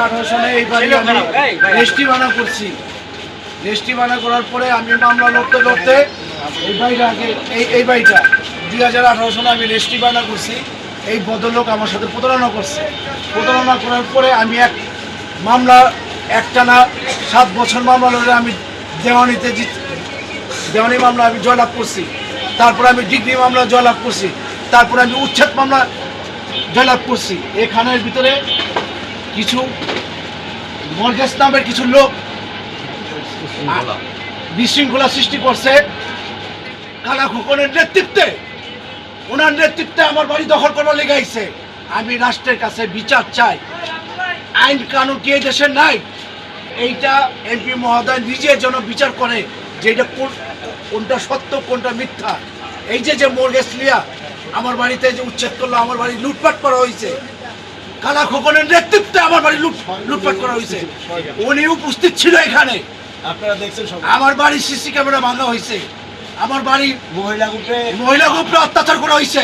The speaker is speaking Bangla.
2018 সালে এই বাড়ি আমি রেজিস্ট্রি বানা করছি। রেজিস্ট্রি বানা করার পরে আমি মামলা লড়তে লড়তে এই বাড়িটা আগে এই বাড়িটা 2018 সালে আমি রেজিস্ট্রি বানা করছি। এই ভদ্রলোক আমার সাথে প্রতারণা করছে। প্রতারণা করার পরে আমি এক মামলা একটানা 7 বছর মামলা লড়ে আমি দেওয়ানি মামলা আমি জয়লাভ করছি। তারপরে আমি ডিগ্রি মামলা জয়লাভ করছি। তারপরে আমি উচ্ছেদ মামলা জয়লাভ করছি। এখানের ভিতরে কিছু মর্গেজ নামের কিছু লোক বিশৃঙ্খলা সৃষ্টি করছে কানা খোকনের নেতৃত্বে। ওনার নেতৃত্বে আমার বাড়ি দখল করার লেগে আইছে। আমি রাষ্ট্রের কাছে বিচার চাই। আইন কানুন কি এই দেশে নাই? এইটা এমপি মহোদয় নিজের জন্য বিচার করে যে এটা কোনটা সত্য কোনটা মিথ্যা। এই যে মর্গেজ লিয়া আমার বাড়িতে যে উচ্ছেদ করলো, আমার বাড়ি লুটপাট করা হয়েছে, কালা খোকনের নেতৃত্বে আমার বাড়ি লুটপাট করা হয়েছে। উনি উপস্থিত ছিল এখানে, আপনারা দেখছেন সব। আমার বাড়ির সিসি ক্যামেরা ভাঙা হয়েছে, আমার বাড়ি মহিলা গ্রুপে অত্যাচার করা হয়েছে।